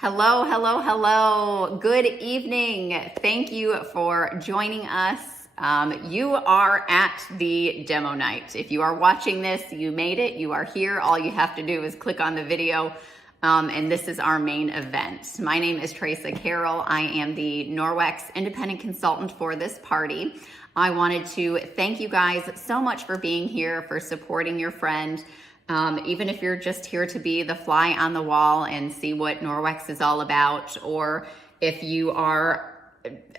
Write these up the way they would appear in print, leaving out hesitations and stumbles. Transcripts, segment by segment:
Hello, hello, hello. Good evening. Thank you for joining us. You are at the demo night. If you are watching this, you made it. You are here. All you have to do is click on the video, and this is our main event. My name is Teresa Carroll. I am the Norwex independent consultant for this party. I wanted to thank you guys so much for being here, for supporting your friend. Even if you're just here to be the fly on the wall and see what Norwex is all about, or if you are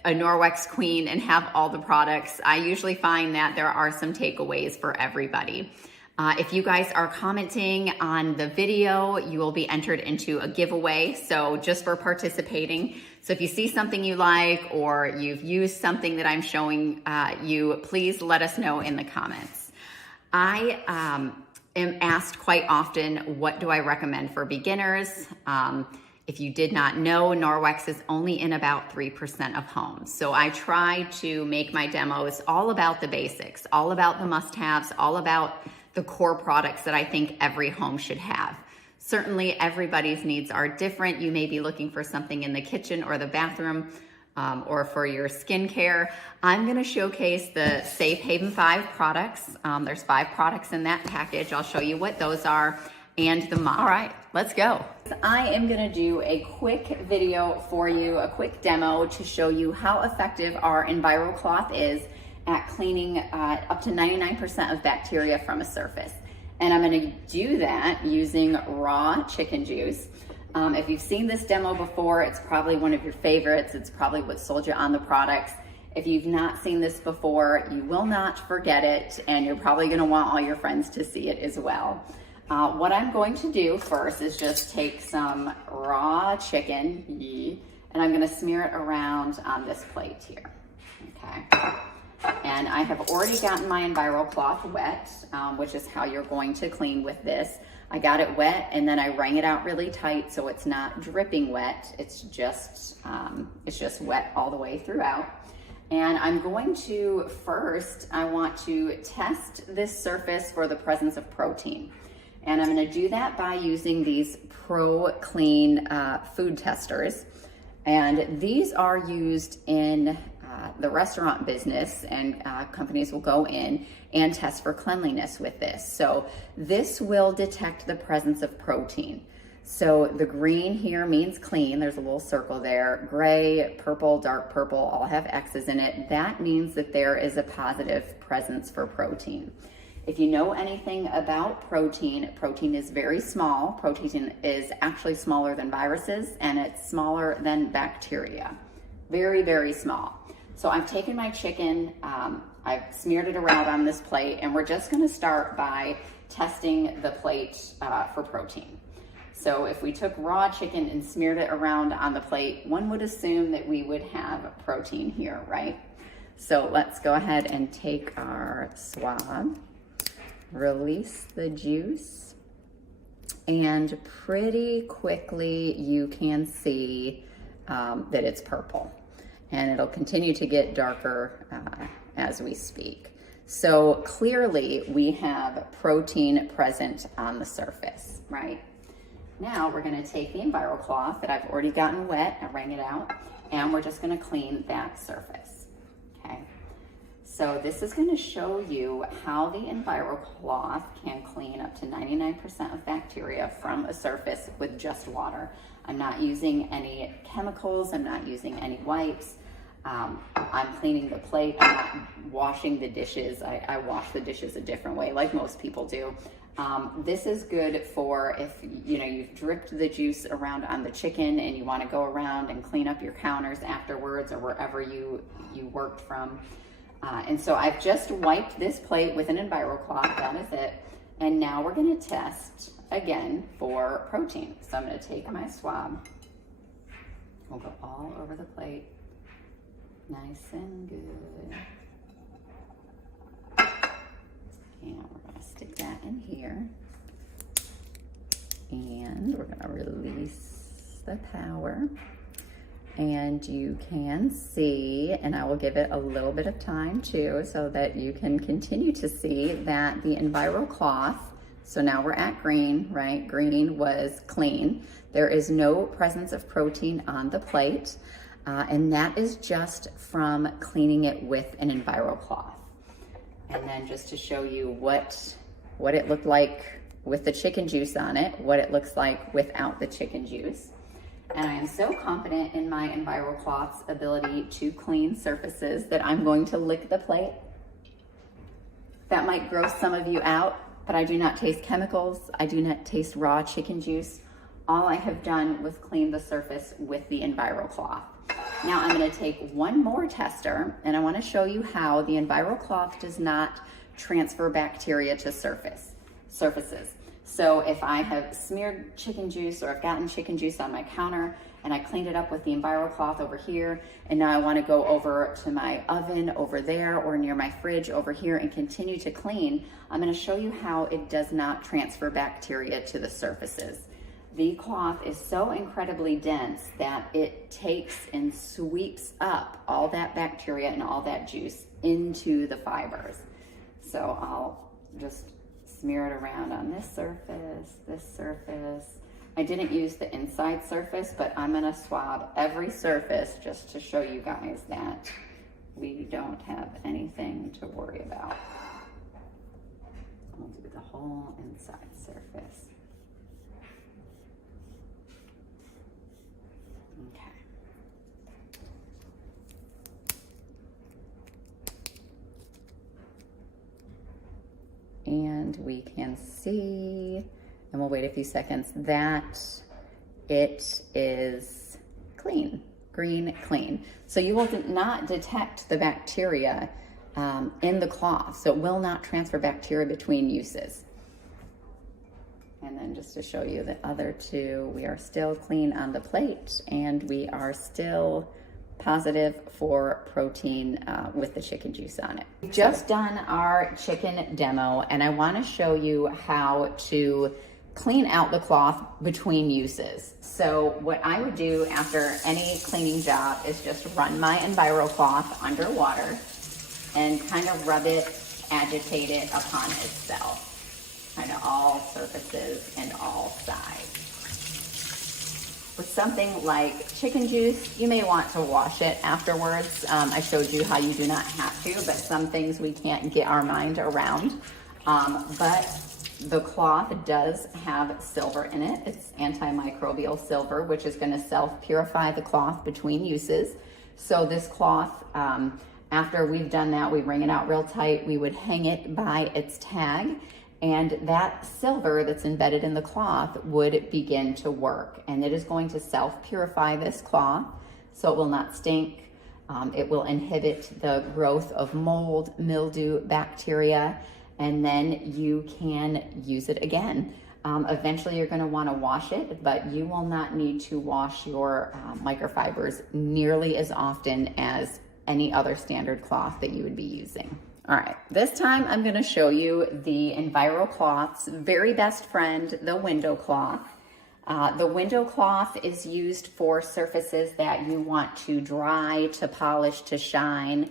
a Norwex queen and have all the products, I usually find that there are some takeaways for everybody. If you guys are commenting on the video, you will be entered into a giveaway. So just for participating. So if you see something you like, or you've used something that I'm showing you, please let us know in the comments. I am asked quite often, what do I recommend for beginners? If you did not know, Norwex is only in about 3% of homes. So I try to make my demos all about the basics, all about the must-haves, all about the core products that I think every home should have. Certainly everybody's needs are different. You may be looking for something in the kitchen or the bathroom, or for your skincare. I'm gonna showcase the Safe Haven 5 products. There's 5 products in that package. I'll show you what those are, and all right, let's go. I am gonna do a quick video for you, a quick demo to show you how effective our EnviroCloth is at cleaning up to 99% of bacteria from a surface. And I'm gonna do that using raw chicken juice. If you've seen this demo before, it's probably one of your favorites. It's probably what sold you on the products. If you've not seen this before, you will not forget it, and you're probably gonna want all your friends to see it as well. What I'm going to do first is just take some raw chicken, and I'm gonna smear it around on this plate here, okay? And I have already gotten my EnviroCloth wet, which is how you're going to clean with this. I got it wet, and then I wrung it out really tight so it's not dripping wet. It's just wet all the way throughout. And I'm going to, first, I want to test this surface for the presence of protein. And I'm gonna do that by using these Pro Clean food testers. And these are used in the restaurant business, and companies will go in and test for cleanliness with this. So this will detect the presence of protein. So the green here means clean. There's a little circle there. Gray, purple, dark purple all have X's in it. That means that there is a positive presence for protein. If you know anything about protein, protein is very small. Protein is actually smaller than viruses, and it's smaller than bacteria. Very, very small. So I've taken my chicken, I've smeared it around on this plate, and we're just gonna start by testing the plate for protein. So if we took raw chicken and smeared it around on the plate, one would assume that we would have protein here, right? So let's go ahead and take our swab, release the juice, and pretty quickly you can see that it's purple. And it'll continue to get darker as we speak. So clearly we have protein present on the surface, right? Now we're gonna take the EnviroCloth that I've already gotten wet, I wrung it out, and we're just gonna clean that surface, okay? So this is gonna show you how the EnviroCloth can clean up to 99% of bacteria from a surface with just water. I'm not using any chemicals, I'm not using any wipes. I'm cleaning the plate, I'm not washing the dishes. I wash the dishes a different way, like most people do. This is good for if you've dripped the juice around on the chicken and you want to go around and clean up your counters afterwards, or wherever you worked from. And so I've just wiped this plate with an EnviroCloth, that is it. And now we're gonna test again for protein. So I'm gonna take my swab. We'll go all over the plate. Nice and good. And we're gonna stick that in here. And we're gonna release the power. And you can see, and I will give it a little bit of time too, so that you can continue to see that the EnviroCloth So now we're at green, right? Green was clean. There is no presence of protein on the plate, and that is just from cleaning it with an Enviro cloth. And then just to show you what it looked like with the chicken juice on it, what it looks like without the chicken juice. And I am so confident in my Enviro cloth's ability to clean surfaces that I'm going to lick the plate. That might gross some of you out, but I do not taste chemicals. I do not taste raw chicken juice. All I have done was clean the surface with the Enviro cloth. Now I'm going to take one more tester, and I want to show you how the Enviro cloth does not transfer bacteria to surfaces. So if I have smeared chicken juice, or I've gotten chicken juice on my counter and I cleaned it up with the Enviro cloth over here, and now I want to go over to my oven over there or near my fridge over here and continue to clean, I'm going to show you how it does not transfer bacteria to the surfaces. The cloth is so incredibly dense that it takes and sweeps up all that bacteria and all that juice into the fibers. So I'll just smear it around on this surface. I didn't use the inside surface, but I'm gonna swab every surface just to show you guys that we don't have anything to worry about. I'll do the whole inside surface. Okay. And we can see, and we'll wait a few seconds, that it is clean, green, clean. So you will not detect the bacteria in the cloth, so it will not transfer bacteria between uses. And then just to show you the other two, we are still clean on the plate, and we are still positive for protein with the chicken juice on it. We've just done our chicken demo, and I want to show you how to clean out the cloth between uses. So what I would do after any cleaning job is just run my Enviro cloth under water and kind of rub it, agitate it upon itself, kind of all surfaces and all sides. With something like chicken juice, you may want to wash it afterwards. I showed you how you do not have to, but some things we can't get our mind around. But the cloth does have silver in it. It's antimicrobial silver, which is going to self-purify the cloth between uses. So this cloth, after we've done that, we wring it out real tight. We would hang it by its tag, and that silver that's embedded in the cloth would begin to work, and it is going to self-purify this cloth so it will not stink. It will inhibit the growth of mold, mildew, bacteria, and then you can use it again. Eventually you're going to want to wash it, but you will not need to wash your microfibers nearly as often as any other standard cloth that you would be using. All right, this time I'm going to show you the Enviro cloth's very best friend, the window cloth. The window cloth is used for surfaces that you want to dry, to polish, to shine.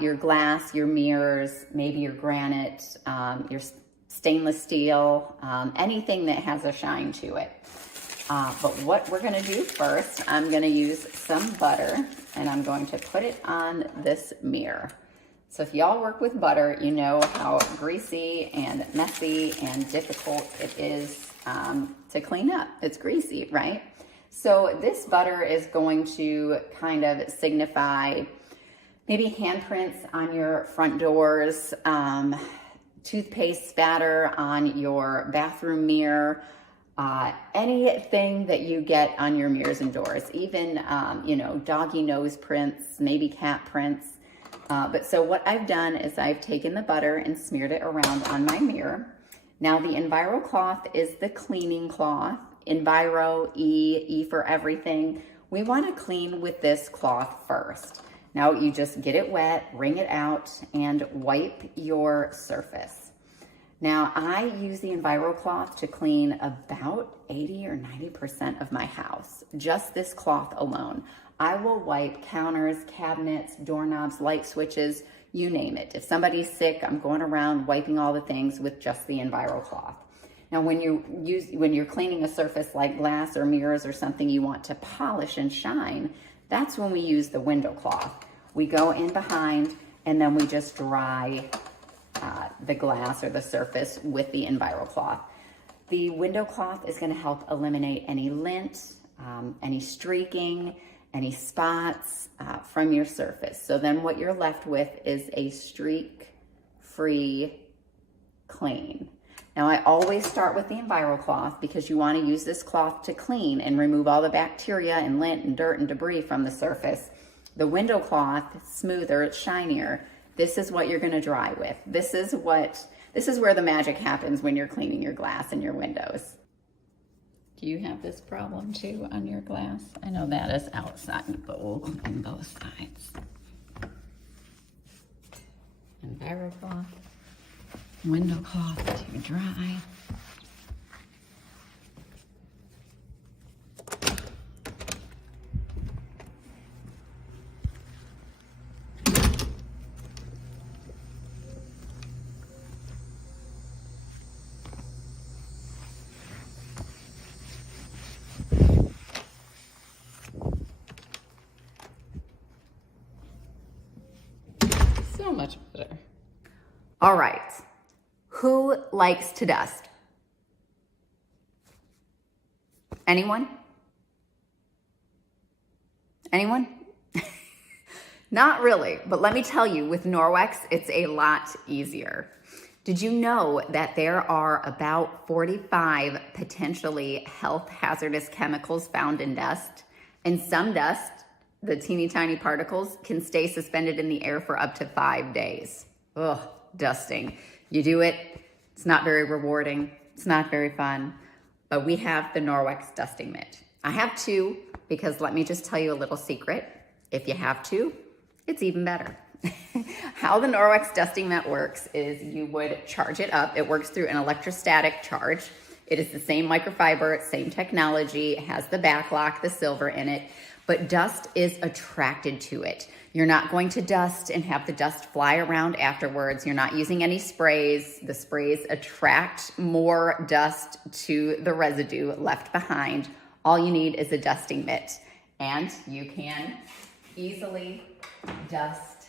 Your glass, your mirrors, maybe your granite, your stainless steel, anything that has a shine to it. But what we're going to do first, I'm going to use some butter, and I'm going to put it on this mirror. So if y'all work with butter, you know how greasy and messy and difficult it is to clean up. It's greasy, right? So this butter is going to kind of signify maybe handprints on your front doors, toothpaste spatter on your bathroom mirror, anything that you get on your mirrors and doors, even, you know, doggy nose prints, maybe cat prints. But so what I've done is I've taken the butter and smeared it around on my mirror. Now the Enviro cloth is the cleaning cloth. Enviro, E for everything. We want to clean with this cloth first. Now you just get it wet, wring it out, and wipe your surface. Now I use the Enviro cloth to clean about 80 or 90% of my house, just this cloth alone. I will wipe counters, cabinets, doorknobs, light switches, you name it. If somebody's sick, I'm going around wiping all the things with just the Enviro cloth. Now, when you're cleaning a surface like glass or mirrors or something you want to polish and shine, that's when we use the window cloth. We go in behind and then we just dry the glass or the surface with the Enviro cloth. The window cloth is going to help eliminate any lint, any streaking, any spots from your surface. So then what you're left with is a streak-free clean. Now, I always start with the Enviro cloth because you want to use this cloth to clean and remove all the bacteria and lint and dirt and debris from the surface. The window cloth, it's smoother, it's shinier. This is what you're going to dry with. This is where the magic happens when you're cleaning your glass and your windows. Do you have this problem too on your glass? I know that is outside, but we'll clean both sides. Enviro cloth, window cloth to dry. So much better. All right. Who likes to dust? Anyone? Anyone? Not really, but let me tell you, with Norwex, it's a lot easier. Did you know that there are about 45 potentially health hazardous chemicals found in dust? And some dust, the teeny tiny particles, can stay suspended in the air for up to 5 days. Ugh, dusting. You do it, it's not very rewarding, it's not very fun, but we have the Norwex dusting mitt. I have two because let me just tell you a little secret. If you have two, it's even better. How the Norwex dusting mitt works is you would charge it up. It works through an electrostatic charge. It is the same microfiber, same technology. It has the back lock, the silver in it, but dust is attracted to it. You're not going to dust and have the dust fly around afterwards. You're not using any sprays. The sprays attract more dust to the residue left behind. All you need is a dusting mitt, and you can easily dust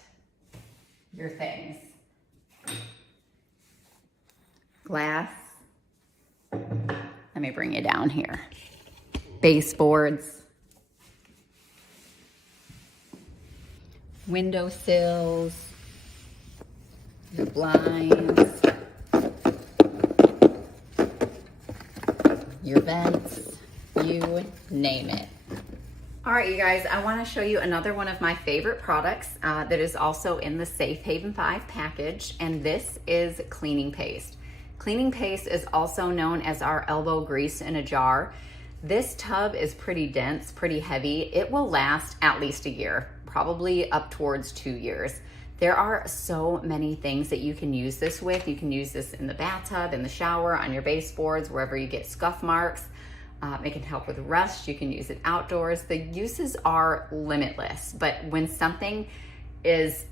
your things. Glass. Let me bring you down here. Baseboards. Windowsills. Your blinds. Your vents. You name it. All right, you guys, I want to show you another one of my favorite products that is also in the Safe Haven 5 package, and this is cleaning paste. Cleaning paste is also known as our elbow grease in a jar. This tub is pretty dense, pretty heavy. It will last at least a year, probably up towards 2 years. There are so many things that you can use this with. You can use this in the bathtub, in the shower, on your baseboards, wherever you get scuff marks. It can help with rust. You can use it outdoors. The uses are limitless, but when something is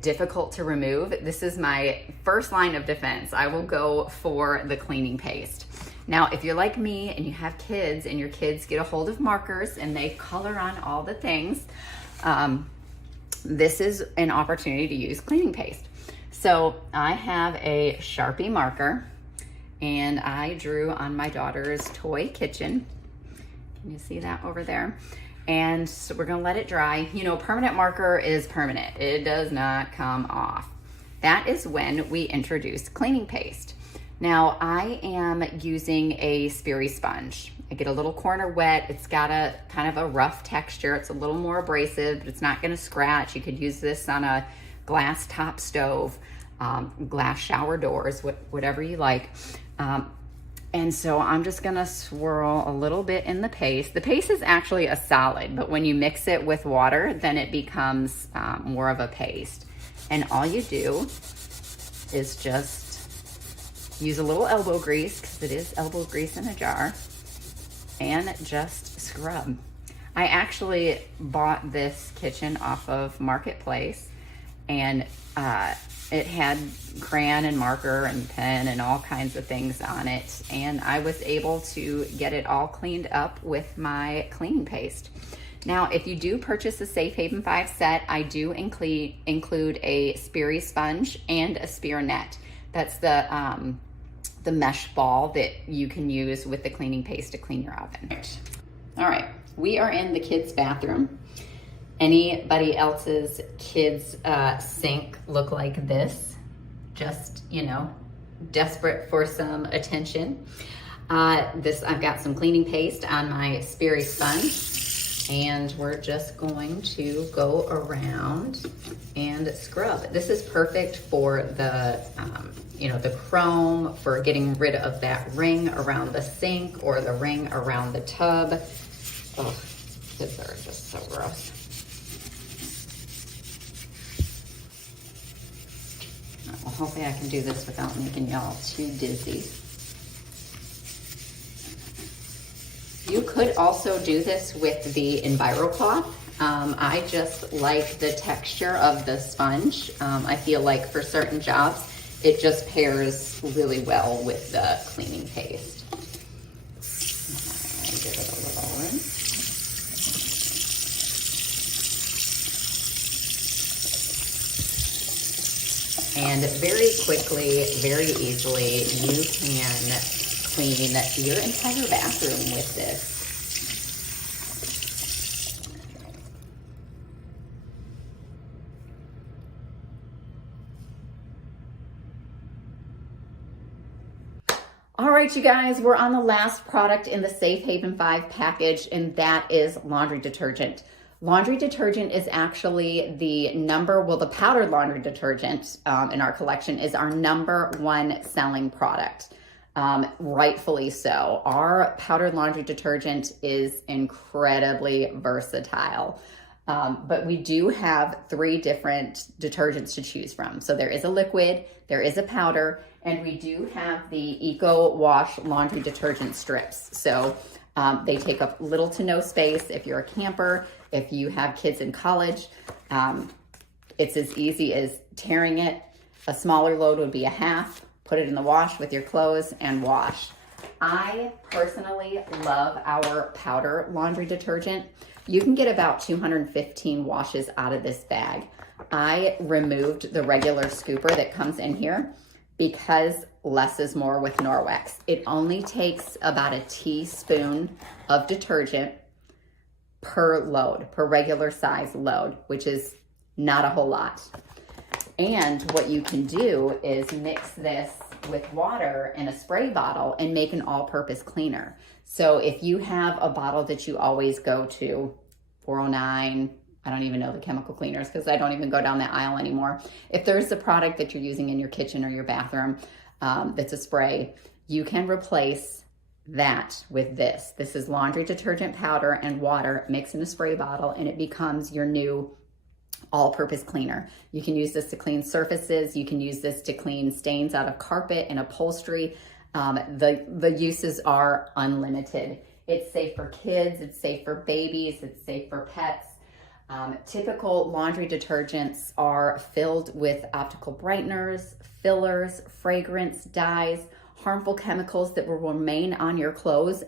difficult to remove, this is my first line of defense. I will go for the cleaning paste. Now, if you're like me and you have kids and your kids get a hold of markers and they color on all the things, this is an opportunity to use cleaning paste. So I have a Sharpie marker, and I drew on my daughter's toy kitchen. Can you see that over there? And so we're gonna let it dry. You know, permanent marker is permanent. It does not come off. That is when we introduce cleaning paste. Now, I am using a Sperry sponge. I get a little corner wet. It's got a kind of a rough texture. It's a little more abrasive, but it's not gonna scratch. You could use this on a glass top stove, glass shower doors, whatever you like. And so I'm just gonna swirl a little bit in the paste. The paste is actually a solid, but when you mix it with water, then it becomes more of a paste. And all you do is just use a little elbow grease, because it is elbow grease in a jar, and just scrub. I actually bought this kitchen off of Marketplace, and it had crayon and marker and pen and all kinds of things on it. And I was able to get it all cleaned up with my cleaning paste. Now, if you do purchase a Safe Haven 5 set, I do include a Sperry sponge and a spear net. That's the mesh ball that you can use with the cleaning paste to clean your oven. All right, we are in the kids' bathroom. Anybody else's kids' sink look like this? Just, you know, desperate for some attention. I've got some cleaning paste on my Sperry sponge. And we're just going to go around and scrub. This is perfect for the, the chrome, for getting rid of that ring around the sink or the ring around the tub. Oh, these are just so gross. Well, hopefully I can do this without making y'all too dizzy. You could also do this with the EnviroCloth. I just like the texture of the sponge. I feel like for certain jobs, it just pairs really well with the cleaning paste. Give it a little rinse. And very quickly, very easily, you can clean your entire bathroom with this. All right, you guys, we're on the last product in the Safe Haven 5 package, and that is laundry detergent. Laundry detergent is actually the powdered laundry detergent in our collection is our #1 selling product. Rightfully so. Our powdered laundry detergent is incredibly versatile. But we do have 3 different detergents to choose from. So there is a liquid, there is a powder, and we do have the Eco Wash laundry detergent strips. So they take up little to no space. If you're a camper, if you have kids in college, it's as easy as tearing it. A smaller load would be a half. Put it in the wash with your clothes and wash. I personally love our powder laundry detergent. You can get about 215 washes out of this bag. I removed the regular scooper that comes in here because less is more with Norwex. It only takes about a teaspoon of detergent per load, per regular size load, which is not a whole lot. And what you can do is mix this with water in a spray bottle and make an all-purpose cleaner. So if you have a bottle that you always go to, 409, I don't even know the chemical cleaners because I don't even go down that aisle anymore. If there's a product that you're using in your kitchen or your bathroom that's a spray, you can replace that with this. This is laundry detergent powder and water mixed in a spray bottle, and it becomes your new all-purpose cleaner. You can use this to clean surfaces. You can use this to clean stains out of carpet and upholstery. The uses are unlimited. It's safe for kids. It's safe for babies. It's safe for pets. Typical laundry detergents are filled with optical brighteners, fillers, fragrance, dyes, harmful chemicals that will remain on your clothes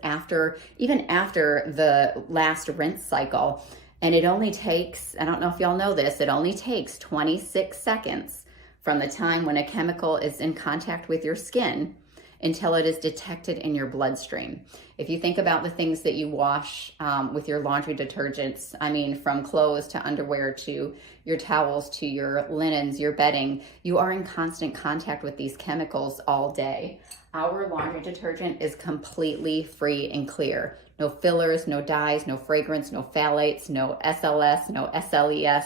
even after the last rinse cycle. And it only takes, I don't know if y'all know this, it only takes 26 seconds from the time when a chemical is in contact with your skin until it is detected in your bloodstream. If you think about the things that you wash with your laundry detergents, I mean, from clothes to underwear to your towels to your linens, your bedding, you are in constant contact with these chemicals all day. Our laundry detergent is completely free and clear. No fillers, no dyes, no fragrance, no phthalates, no SLS, no SLES.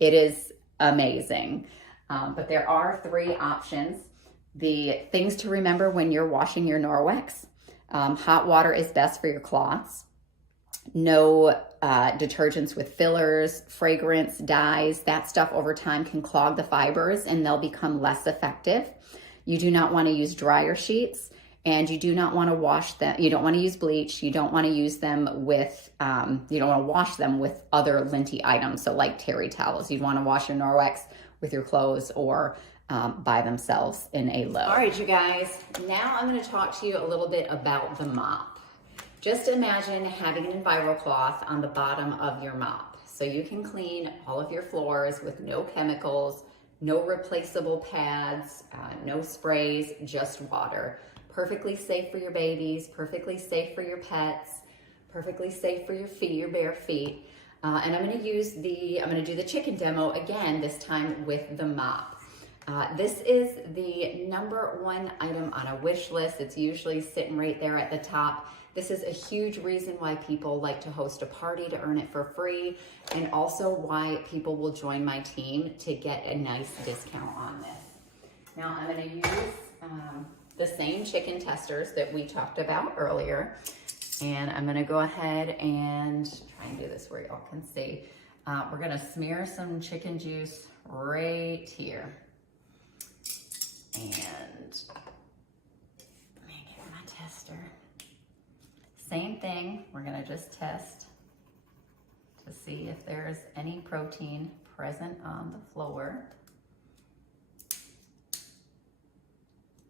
It is amazing. But there are 3 options. The things to remember when you're washing your Norwex: hot water is best for your cloths. No detergents with fillers, fragrance, dyes. That stuff over time can clog the fibers and they'll become less effective. You do not want to use dryer sheets, and you do not want to wash them. You don't want to use bleach. You don't want to use them with, you don't want to wash them with other linty items. So like terry towels, you'd want to wash your Norwex with your clothes or by themselves in a load. All right, you guys, now I'm gonna talk to you a little bit about the mop. Just imagine having an EnviroCloth on the bottom of your mop. So you can clean all of your floors with no chemicals, no replaceable pads, no sprays, just water. Perfectly safe for your babies, perfectly safe for your pets, perfectly safe for your feet, your bare feet. And I'm gonna do the chicken demo again, this time with the mop. This is the #1 item on a wish list. It's usually sitting right there at the top. This is a huge reason why people like to host a party to earn it for free, and also why people will join my team to get a nice discount on this. Now I'm gonna use the same chicken testers that we talked about earlier, and I'm gonna go ahead and try and do this where y'all can see. We're gonna smear some chicken juice right here. And let me get my tester. Same thing, we're gonna just test to see if there's any protein present on the floor.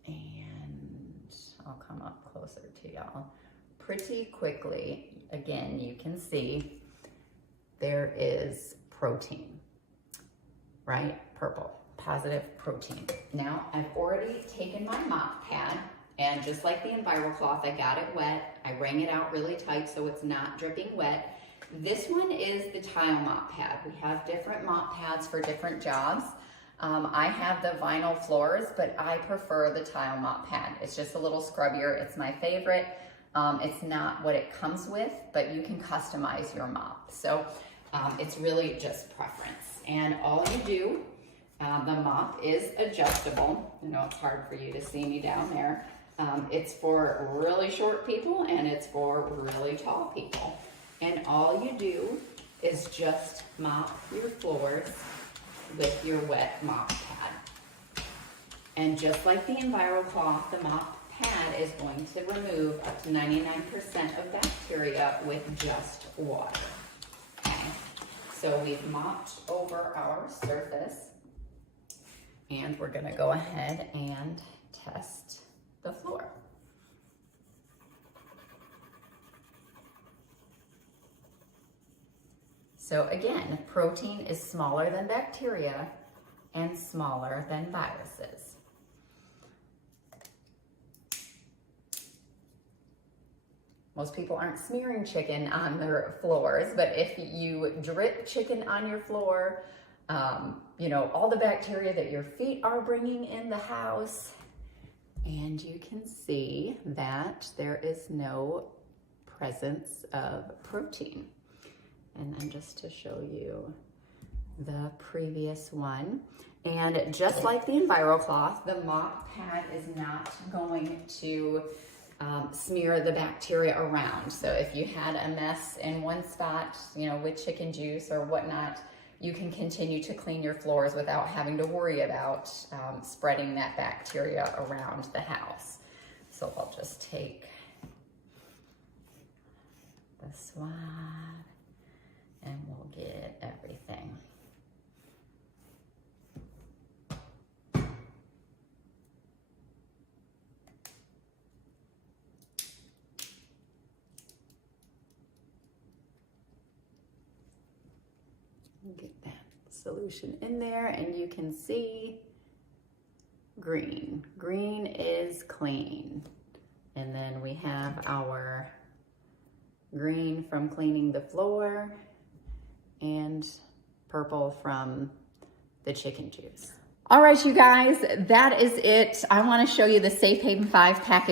And I'll come up closer to y'all. Pretty quickly, again, you can see there is protein, right? Purple, positive protein. Now, I've already taken my mop pad, and just like the EnviroCloth, I got it wet. I wring it out really tight so it's not dripping wet. This one is the tile mop pad. We have different mop pads for different jobs. I have the vinyl floors, but I prefer the tile mop pad. It's just a little scrubbier. It's my favorite. It's not what it comes with, but you can customize your mop. So it's really just preference. And all you do, the mop is adjustable. I know it's hard for you to see me down there. It's for really short people and it's for really tall people. And all you do is just mop your floors with your wet mop pad. And just like the EnviroCloth, the mop pad is going to remove up to 99% of bacteria with just water. Okay, so we've mopped over our surface, and we're gonna go ahead and test the floor. So again, protein is smaller than bacteria and smaller than viruses. Most people aren't smearing chicken on their floors, but if you drip chicken on your floor, you know, all the bacteria that your feet are bringing in the house, and you can see that there is no presence of protein. And then just to show you the previous one. And just like the EnviroCloth, the mop pad is not going to smear the bacteria around. So if you had a mess in one spot, you know, with chicken juice or whatnot, you can continue to clean your floors without having to worry about spreading that bacteria around the house. So I'll just take the swab and we'll get everything. Get that solution in there, and you can see green. Green is clean. And then we have our green from cleaning the floor and purple from the chicken juice. All right, you guys, that is it. I want to show you the Safe Haven 5 package.